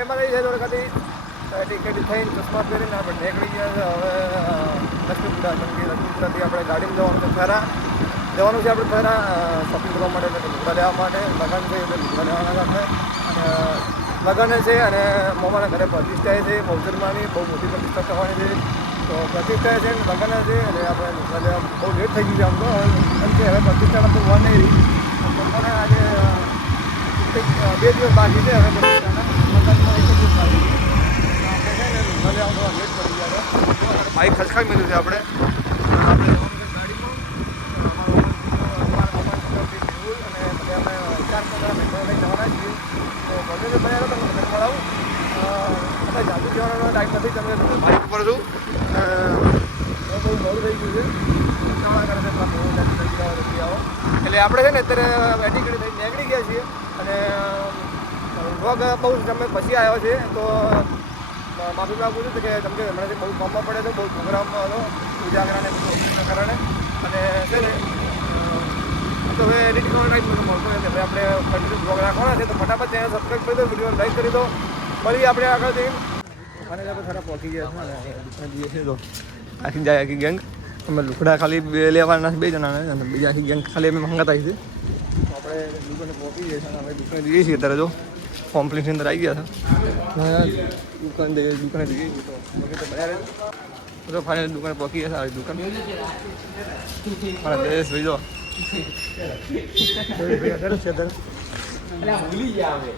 એમાં રહી જાય કદી ટિકિટ થઈને ચશ્મા પહેરીને આપણે નીકળી ગયા છે હવે લક્ષ્મીપુરા કેમ કે લક્ષ્મીપુરાથી આપણે ગાડીમાં જવાનું છે ખરા જવાનું છે આપણે ખરા શોપિંગ કરવા માટે એટલે લુગડા લેવા માટે લગન છે એટલે લુગડા લેવાના છે અને લગન છે અને મોમાના ઘરે પ્રતિષ્ઠા છે બહુચરમાંની બહુ મોટી પ્રતિષ્ઠા થવાની છે તો પ્રતિષ્ઠા છે લગન છે અને આપણે લુગડા લેવા બહુ લેટ થઈ ગયું છે આમ તો એમ કે હવે પ્રતિષ્ઠાના તો વન નહીં રહી પણ આજે 2 દિવસ બાકી છે હવે પ્રતિષ્ઠાના લગનમાં 1 દિવસ બાકી છે બાઈક ખચકાઈ મળ્યું છે આપણે જાદુ જવાનો ટાઈમ નથી તમે બાઈક ઉપર છું બહુ મોડું થઈ ગયું છે એટલે આપણે છે ને અત્યારે એટીકેટ થઈ નીકળી ગયા છીએ અને વ્લોગ બહુ સમય પછી આવ્યો છે તો માફી માગું છું કે જેમ કે હમણાંથી બહુ કામમાં પડે તો બહુ પ્રોગ્રામમાં હતો ઉજાગરાને બધું કારણે અને છે ને તો હવે એડિટ કરવાનો ટાઈમ બધું મળતો નથી હવે આપણે કન્ટિન્યુ બ્લોગ રાખવાના છે તો ફટાફટ ચેનલ સબસ્ક્રાઈબ કરી દો વિડીયો લાઈક કરી દો મળીએ આપણે આગળથી અને આપણે ખરા પહોંચી ગયા છે જઈએ છીએ તો આખી જાય આખી ગેંગ અમે લુકડા ખાલી લેવાના 2 જણાને અને બીજા આખી ગેંગ ખાલી અમે મંગાતા છીએ તો આપણે દુકાને પહોંચી ગયા છે અને અમે દુકાને જઈએ છીએ અત્યારે જો કોમ્પ્લેક્સની અંદર આવી ગયા હતા દુકાને જઈએ તો ફાઇનલ દુકાને પહોંચી ગયા સારી દુકાન મારા દેશ ભાઈ જો ભૂલી ગયા હવે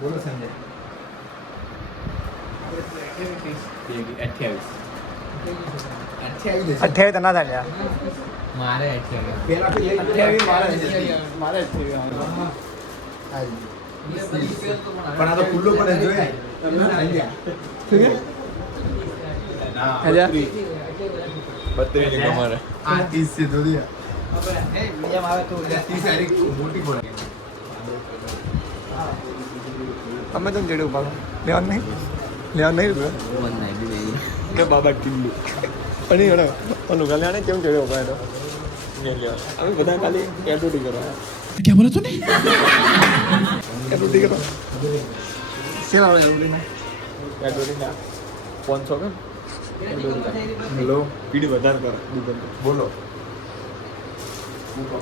બોલો સંજય 28 તો ના થાય મારે 28 મારે પણ આ તો ખુલ્લો પડે જોઈએ અમારે 30 છે દોરી અમે તો જેડે ઉભા લેવાનું નહીં કે બાબા ટીલ્લુ અને ઓનું કલ્યાણે કેમ જેડે ઉભા તો અમે બધા ખાલી એડવર્ટી કરવા क्या बोला तूने एडवर्टी करो सेवा एडवर्टी ना 500 का हेलो पीडी વધાર કર બોલો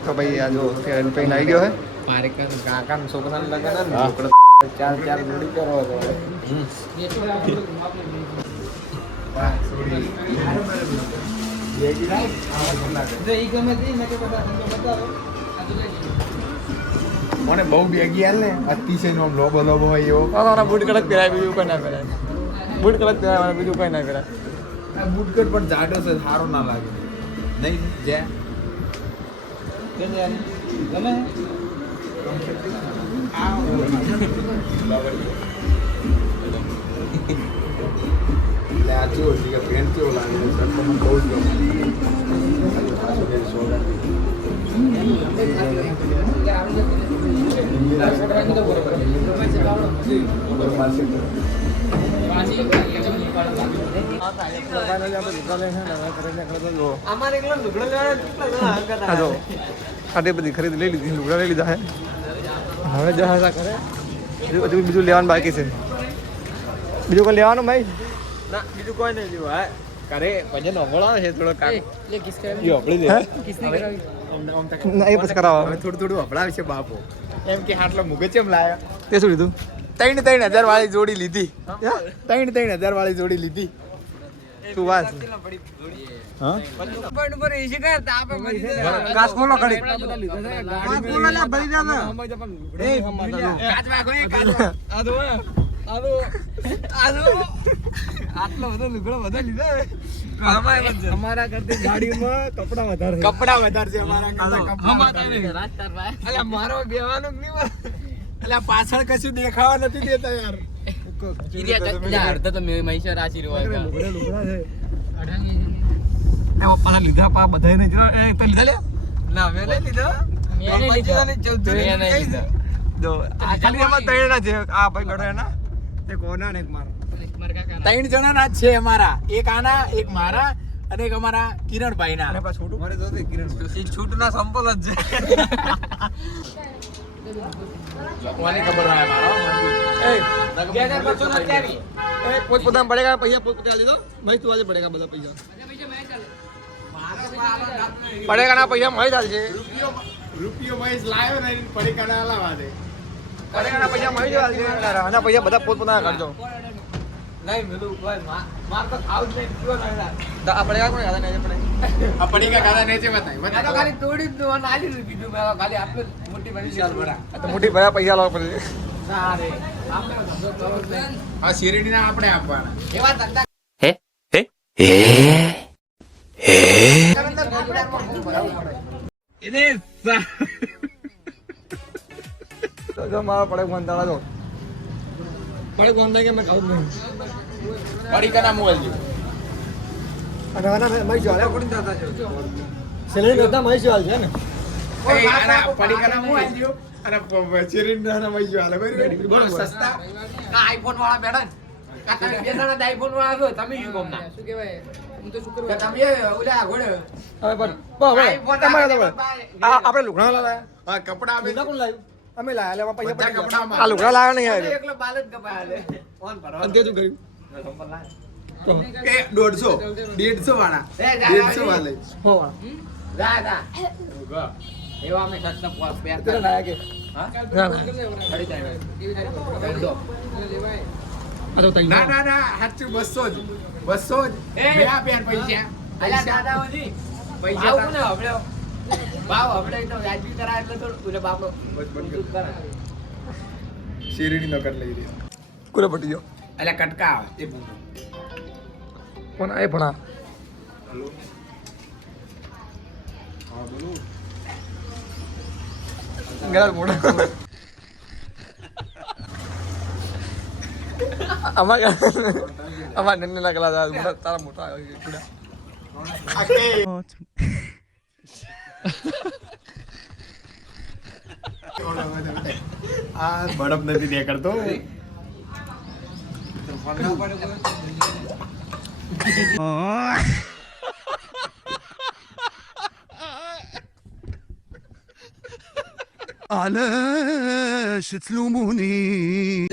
તો ભાઈ આ જો ફેર પેન આવી ગયો હે પારેકર કાકા નો છોકરાને લગન ને છોકરા ચાર જોડી કરો તો મને બહુ બેગી હાલ ને અતિશય નો લોબો હોય એવો મારા બૂટ કડક પહેરાય બીજું કોઈ ના પહેરાય બૂટ કડક પહેરાય બીજું કોઈ ના પહેરાય બૂટ કટ પણ જાડો છે સારો ના લાગે નહીં જે ગમે આ જો કે પેન્ટ કેવો લાગે છે સર તો મને બહુ જ ગમે ખાટી બધી ખરીદી લઈ લીધી લુગડા લઈ લીધા હે હવે જહાજા કરે હજુ બીજું લેવાનું બાકી છે બીજું કોઈ લેવાનું ભાઈ ના બીજું કોઈ નહીં લેવું હા કરે પછી નોંગળ આવે છે થોડો કામ લે કિસ કરાવી આપણી લે કિસને કરાવી ના એ પછી કરાવો હવે થોડું હપડાવે છે બાપો એમ કે આટલો મુગે ચેમ લાયા તે શું લીધું 3,000 વાળી જોડી લીધી 3,000 વાળી જોડી લીધી તું વાત હા કાસ બોલો કડી કાસ બોલો લે ભરી જા ના એ કાચવા કોઈ આદો આટલો બધો લુગડો વધારે લીધો અમારા કરતી ગાડીમાં કપડા વધારે છે અમારા કરતા અલ્યા મારો બેવાનો જ નહીં અલ્યા પાછળ કશું દેખાવા નથી દેતા યાર તો મહેશ્વર આશીર્વાદ લુગડા છે પાછા લીધા પા બધા ને જો એ તો લીધા લે ના મેં નહીં લીધો જો આ ખાલી એમાં ત્રણ છે આ ભાઈ ગડો એના એક ઓના ને એક મારો ત્રણ જણા ના છે અમારા એક આના એક મારા અને એક અમારા કિરણભાઈ ના અને પાછું છોટું મારે જો કિરણ છોટું ના સંપલ જ છે કોની ખબર હોય મારો એ 2025 ના કેવી એ પોત પોતા પડેગા પૈસા પોત પોતા લીધો ભાઈ તું આજે પડેગા બધા પૈસા પડેગા ના પૈસા મળી ચાલશે રૂપિયો મહેશ લાવ્યો ને પડેગા ના લાવા દે પડેગા ના પૈસા મળી ચાલશે આના પૈસા બધા પોત પોતા કરજો નહીં મેલું કોઈ માર તો ખાવ જ નહીં ક્યો ના આ પડેગા કોને ખાધા નહીં પડે આ પડેગા ખાધા નહીં છે બતાય તો ખાલી તોડી દો અને આલી દીધું મેં ખાલી આપણે મોટી ભરી ચાલ બડા તો મોટી ભરા પૈસા લાવ પડે સારે આપણે આ શેરડી ના આપણે આપવાના એવા ધંધા હે એને તો જો મારો પડે ગોંધાળા જો પડે ગોંધા કે મેં ખાવ નહીં પડી કના મોબાઈલ જો અને આના મઈ જો આલે કોણ દાદા જો સેલેન દાદા મઈ જો આલ છે ને એ આના પડી કના મોબાઈલ જો અને ચેરીન ના મઈ જો આલે બરોબર સસ્તા કા આઈફોન વાળા બેઠા ને કાકા બે જણા આઈફોન વાળા છો તમે શું કોમ ના શું કહેવાય હું તો શુક્ર તમે ઓલા ઘોડે હવે પણ તમારા તો આપણે લુગડા લાયા હા કપડા અમે કોણ લાવ્યું અમે લાયા લે પૈસા કપડા આ લુગડા લાયા નહીં યાર એકલો બાલ જ કપાયા લે ઓન ભરવા અંતે શું કર્યું કે 150 વાળા 150 વાળા હો દાદા એવા અમે સસ્તા પેર તે લાયા કે હા ખરી જાય ના ના ના હાચું 200 જ 200 જ બેયા બેન પૈસા અલ્યા દાદાઓજી પૈસા કોને હવળે ભાવ હવળે તો વ્યાજબી કરાય એટલે થોડું તુને બાપનો બંધ કરા શેરડી ન કર લઈ રે કોને પટી ગયો અલ્યા કટકા આવે એ પૂછો કોણ આય ભણા હેલો હા બોલો ગળા મોડા અમાર નન્ને લાગલા તારા મોટા કુડા આ બડપ નથી દે કરતો علاش تلوموني